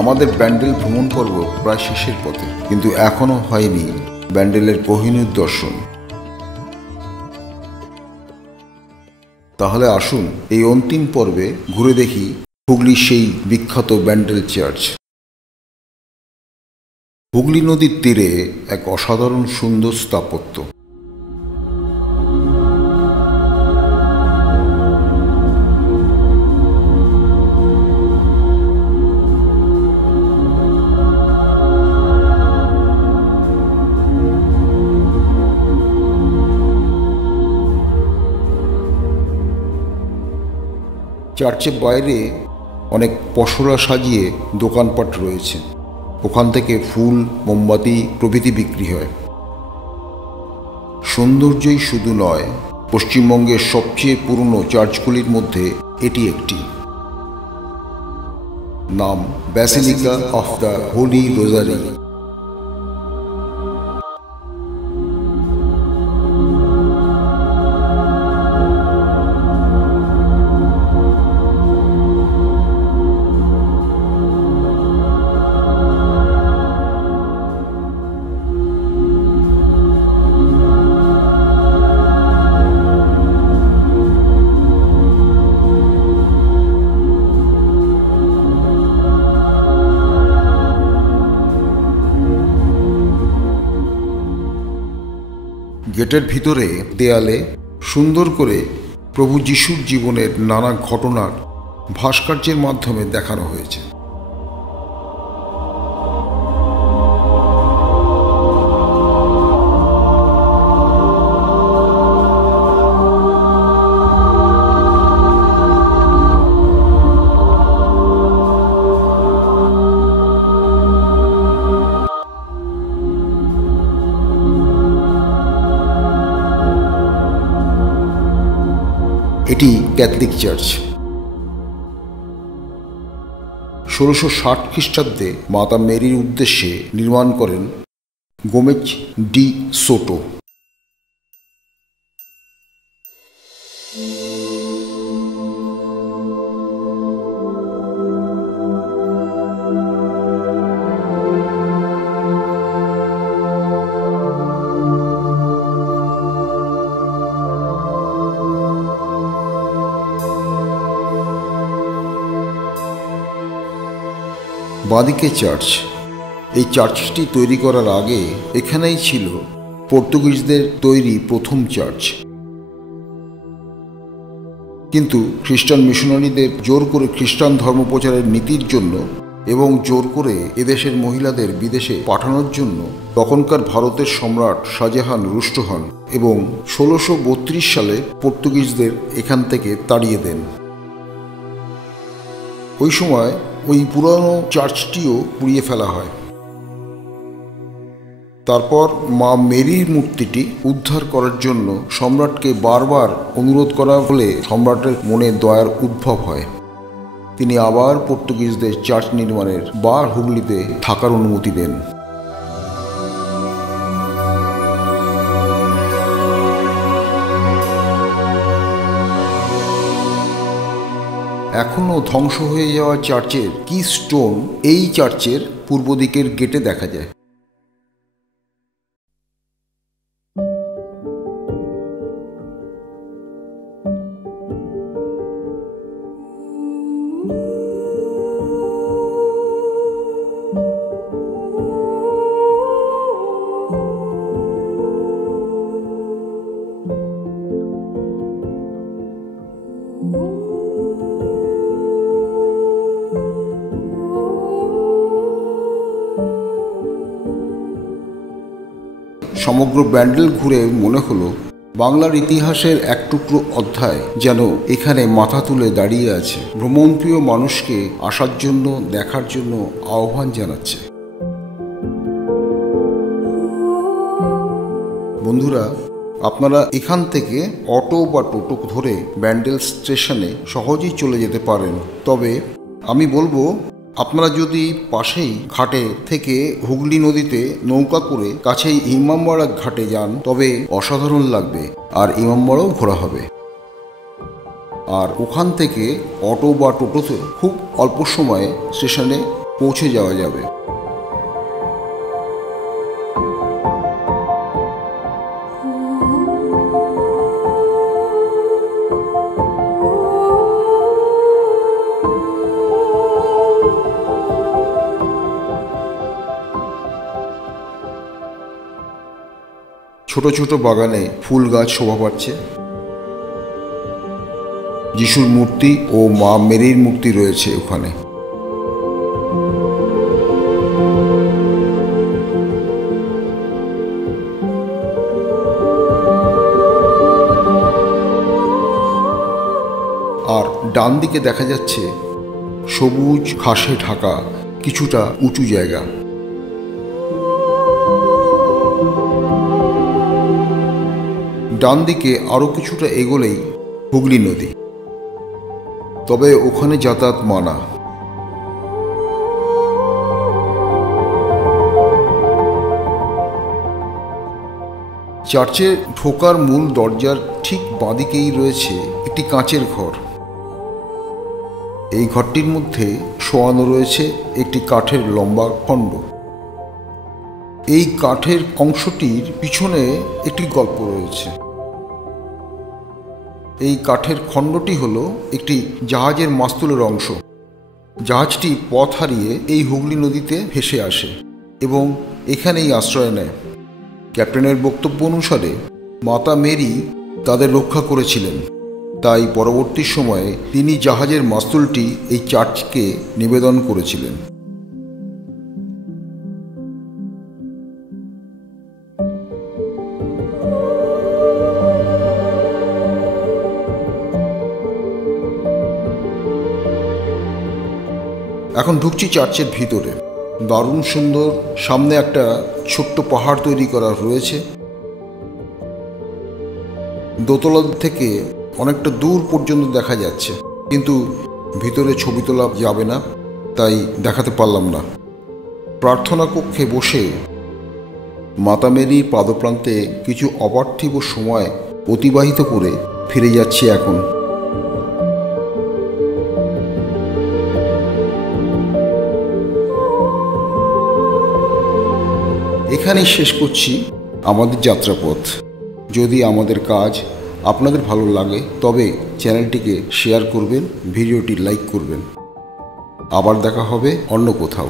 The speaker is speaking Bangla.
আমাদের ব্যান্ডেল ভ্রমণ পর্ব প্রায় শেষের পথে, কিন্তু এখনো হয়নি ব্যান্ডেলের কোহিনূর দর্শন। তাহলে আসুন এই অন্তিম পর্বে ঘুরে দেখি হুগলির সেই বিখ্যাত ব্যান্ডেল চার্চ। হুগলি নদীর তীরে এক অসাধারণ সুন্দর স্থাপত্য। চার্চের বাইরে অনেক পসরা সাজিয়ে দোকানপাট রয়েছে। ওখান থেকে ফুল, মোমবাতি প্রভৃতি বিক্রি হয়। সৌন্দর্যই শুধু নয়, পশ্চিমবঙ্গের সবচেয়ে পুরনো চার্চগুলির মধ্যে এটি একটি। নাম ব্যাসিলিকা অফ দ্য হোলি রোজারি। গেটের ভিতরে দেয়ালে সুন্দর করে প্রভু যিশুর জীবনের নানা ঘটনার ভাস্কর্যের মাধ্যমে দেখানো হয়েছে। এটি ক্যাথলিক চার্চ। 1660 খ্রিস্টাব্দে মাতা মেরির উদ্দেশ্যে নির্মাণ করেন গোমেজ ডি সোটো। বাঁদিকে চার্চ। এই চার্চটি তৈরি করার আগে এখানেই ছিল পর্তুগিজদের তৈরি প্রথম চার্চ, কিন্তু খ্রিস্টান মিশনারিদের জোর করে খ্রিস্টান ধর্ম প্রচারের নীতির জন্য এবং জোর করে এদেশের মহিলাদের বিদেশে পাঠানোর জন্য তখনকার ভারতের সম্রাট শাহজাহান রুষ্ট হন এবং 1632 সালে পর্তুগিজদের এখান থেকে তাড়িয়ে দেন। ওই সময় ওই পুরানো চার্চটিও পুড়িয়ে ফেলা হয়। তারপর মা মেরির মূর্তিটি উদ্ধার করার জন্য সম্রাটকে বারবার অনুরোধ করা হলে সম্রাটের মনে দয়ার উদ্ভব হয়। তিনি আবার পর্তুগিজদের চার্চ নির্মাণের বা হুগলিতে থাকার অনুমতি দেন। এখনও ধ্বংস হয়ে যাওয়া চার্চের কি স্টোন এই চার্চের পূর্ব দিকের গেটে দেখা যায়। সমগ্র ব্যান্ডেল ঘুরে মনে হলো বাংলার ইতিহাসের এক টুকরো অধ্যায় যেন এখানে মাথা তুলে দাঁড়িয়ে আছে, ভ্রমণপ্রিয় মানুষকে আসার জন্য, দেখার জন্য আহ্বান জানাচ্ছে। বন্ধুরা, আপনারা এখান থেকে অটো বা টোটো ধরে ব্যান্ডেল স্টেশনে সহজেই চলে যেতে পারেন। তবে আমি বলবো, আপনারা যদি পাশেই ঘাটে থেকে হুগলি নদীতে নৌকা করে কাছেই ইমামবাড়া ঘাটে যান তবে অসাধারণ লাগবে, আর ইমামবাড়াও ঘোরা হবে। আর ওখান থেকে অটো বা টোটোতে খুব অল্প সময়ে স্টেশনে পৌঁছে যাওয়া যাবে। ছোট ছোট বাগানে ফুল গাছ শোভা পাচ্ছে। যিশুর মূর্তি ও মা মেরির মূর্তি রয়েছে ওখানে। আর ডান দিকে দেখা যাচ্ছে সবুজ ঘাসে ঢাকা কিছুটা উঁচু জায়গা। ডান দিকে আরও কিছুটা এগোলেই হুগলি নদী, তবে ওখানে যাতায়াত মানা। চার্চে ঢোকার মূল দরজার ঠিক বাঁদিকেই রয়েছে একটি কাঁচের ঘর। এই ঘরটির মধ্যে শোয়ানো রয়েছে একটি কাঠের লম্বা খণ্ড। এই কাঠের অংশটির পিছনে একটি গল্প রয়েছে। এই কাঠের খণ্ডটি হলো একটি জাহাজের মাস্তুলের অংশ। জাহাজটি পথ হারিয়ে এই হুগলি নদীতে ভেসে আসে এবং এখানেই আশ্রয় নেয়। ক্যাপ্টেনের বক্তব্য অনুসারে মাতা মেরি তাদের রক্ষা করেছিলেন, তাই পরবর্তী সময়ে তিনি জাহাজের মাস্তুলটি এই চার্চকে নিবেদন করেছিলেন। এখন ঢুকছি চার্চের ভিতরে। দারুণ সুন্দর। সামনে একটা ছোট্ট পাহাড় তৈরি করা রয়েছে। দোতলা থেকে অনেকটা দূর পর্যন্ত দেখা যাচ্ছে, কিন্তু ভিতরে ছবি তোলা যাবে না, তাই দেখাতে পারলাম না। প্রার্থনা কক্ষে বসে মাতা মেরির পাদপ্রান্তে কিছু অপার্থিব সময় অতিবাহিত করে ফিরে যাচ্ছি এখন। এখানেই শেষ করছি আমাদের যাত্রাপথ। যদি আমাদের কাজ আপনাদের ভালো লাগে তবে চ্যানেলটিকে শেয়ার করবেন, ভিডিওটি লাইক করবেন। আবার দেখা হবে অন্য কোথাও।